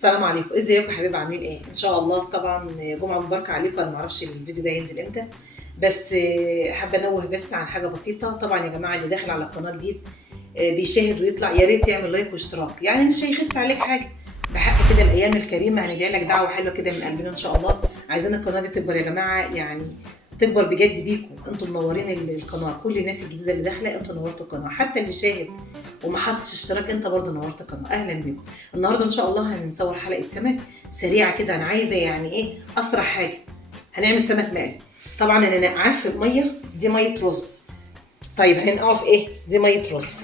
السلام عليكم، ازيكم يا حبايبي؟ عاملين ايه؟ ان شاء الله. طبعا جمعه مباركه عليكم. انا ما اعرفش الفيديو ده هينزل امتى، بس حابه انوه بس عن حاجه بسيطه. طبعا يا جماعه اللي داخل على القناه جديد بيشاهد ويطلع، يا ريت يعمل لايك واشتراك، يعني مش هيخس عليك حاجه. بحق كده الايام الكريمه هندعي لك دعوه حلوه كده من قلبنا ان شاء الله. عايزين القناه دي تكبر يا جماعه، يعني تكبر بجد بيكم. انتوا منورين القناه، كل الناس الجديده اللي داخله انتوا نورتوا القناه، حتى اللي شاهد وما حطش اشتراك انت برضه نورت القناه. اهلا بيكم. النهارده ان شاء الله هنصور حلقه سمك سريعه كده. انا عايزه يعني ايه اسرع حاجه. هنعمل سمك مقلي. طبعا انا نقعاه في ميه، دي ميه رز. طيب هنقعه في ايه؟ دي ميه رز.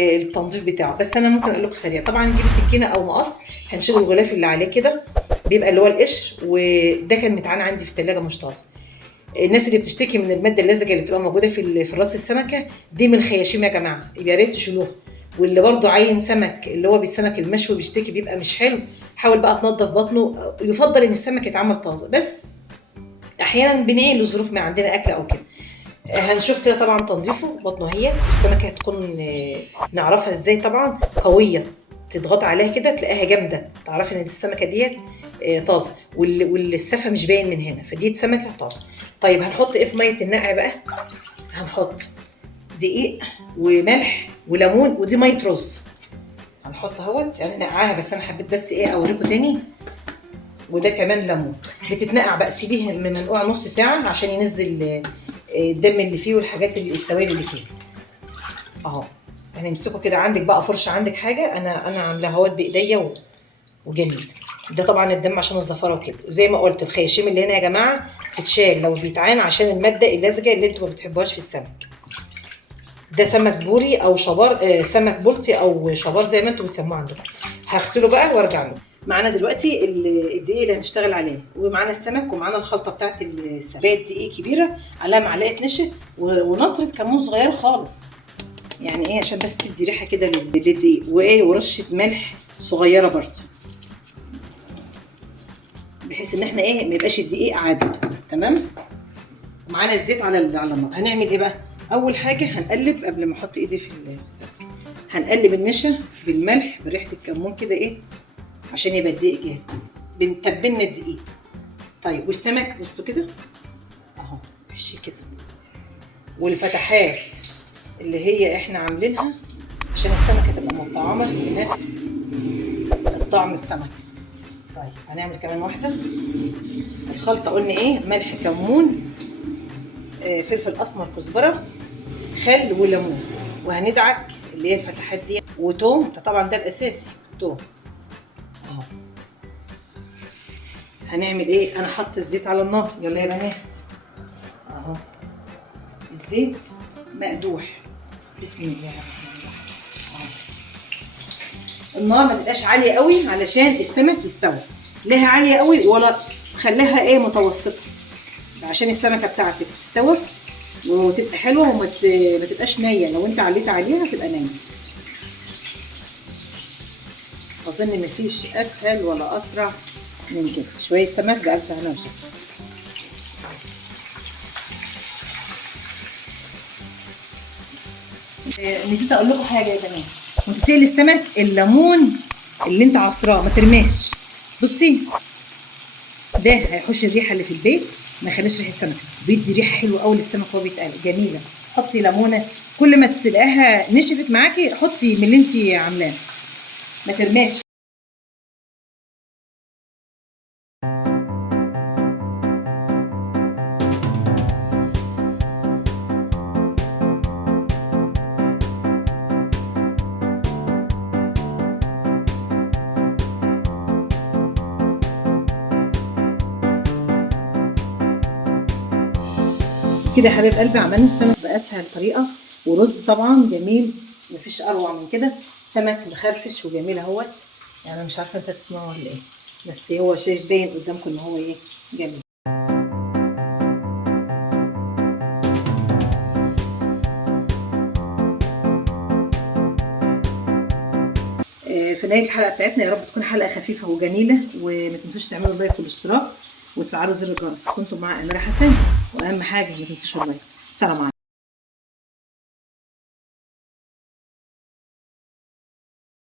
التنظيف بتاعه بس انا ممكن اقول لكم سريع. طبعا نجيب سكينه او مقص، هنشيل الغلاف اللي عليه كده، بيبقى اللي هو القش، وده كان متعان عندي في الثلاجه مش طازه. الناس اللي بتشتكي من الماده اللزجه اللي بتبقى موجوده في راس السمكه دي من الخياشيم يا جماعه، يا ريت تشيلوها. واللي برضو عين سمك اللي هو بالسمك المشوي بيشتكي بيبقى مش حلو، حاول بقى تنظف بطنه. يفضل ان السمك يتعمل طازه، بس احيانا بنعين لظروف ما عندنا اكل او كده. هنشوف كده طبعا تنظيفه. بطنه هي السمكه هتكون نعرفها ازاي؟ طبعا قويه، تضغط عليها كده تلاقيها جامده، تعرفي ان دي السمكه ديت طازه، والسفه مش باين من هنا، فدي سمكه طازه. طيب هنحط ايه في ميه النقع بقى؟ هنحط دقيق وملح وليمون، ودي ميه رز هنحط اهوت، يعني نقعها، بس انا حبيت بس ايه اوريكم تاني. وده كمان ليمون. بتتنقع بقى، سيبيه منقوع نص ساعه عشان ينزل الدم اللي فيه والحاجات السوائل اللي فيه. اهو هنمسكه كده. عندك بقى فرشه، عندك حاجه، انا عاملاها اهوت بايديا وجميل. ده طبعا الدم عشان الزفاره وكده. زي ما قلت الخياشيم اللي هنا يا جماعه تتشال لو بيتعان، عشان الماده اللزجه اللي انتوا ما بتحبوهاش في السمك. ده سمك بوري او شبار، سمك بلطي او شبار زي ما انتوا بتسموه عندكم. هغسله بقى وارجع له. معانا دلوقتي الدقيق اللي هنشتغل عليه، ومعانا السمك، ومعانا الخلطه بتاعت السمك. دقيق كبيره عليها معلقه نشا ونطره كمون صغيره خالص، يعني ايه عشان بس تدي ريحه كده للدقيق، وايه ورشه ملح صغيره برضو، بحيث ان احنا ايه ما يبقاش الدقيق عادي. تمام. ومعانا الزيت على النار. هنعمل ايه بقى؟ اول حاجه هنقلب قبل ما احط ايدي في السمك. هنقلب النشا بالملح بريحه الكمون كده ايه، عشان يبقى الدقيق جاهز. بنتبلنا الدقيق. طيب والسمك بصوا كده اهو وحشي كده، والفتحات اللي هي احنا عاملينها عشان السمكه تبقى مطعمه بنفس الطعم السمكه. طيب هنعمل كمان واحده. الخلطه قلنا ايه؟ ملح، كمون، فلفل اسمر، كزبره، خل وليمون، وهندعك اللي هي الفتحات دي، وتوم. طبعا ده الاساسي توم اهو. هنعمل ايه؟ انا حاطه الزيت على النار. يلا يا بنات اهو الزيت مقدوح. بسم الله الرحمن الرحيم. النار ما تبقاش عاليه قوي علشان السمك يستوي، لا عاليه قوي ولا خليها ايه متوسطه، عشان السمكه بتاعتك تستوي وتبقى حلوه وما تبقاش نيه. لو انت عليت عليها تبقى نيه. اظن مفيش اسهل ولا اسرع من كده. شويه سمك بألف هنا وشفا. نسيت اقول لكم حاجه يا جماعه، وانت بتقلي السمك الليمون اللي انت عصراه ما ترماش. بصي ده هيحوش الريحه اللي في البيت، ما يخليش ريحه سمك، بيدي ريحه حلوه قوي للسمك وهو بيتقلي جميله. حطي ليمونه كل ما تلاقيها نشفت معاكي، حطي من اللي انت عاملاه ما ترماش. كده يا حبايب قلبي عملنا السمك باسهل طريقه، ورز طبعا جميل مفيش اروع من كده. سمك مخرفش وجميل اهوت، يعني انا مش عارفه انت تسمعه ولا ايه، بس هو شايف باين قدامكم ان هو ايه جميل. في نهايه الحلقه بتاعتنا يا رب تكون حلقه خفيفه وجميله، وما تنسوش تعملوا لايك والاشتراك وتفعلوا زر الجرس. كنتم مع اميره حسن، واهم حاجه ما تنسوش اللايك. سلام عليكم.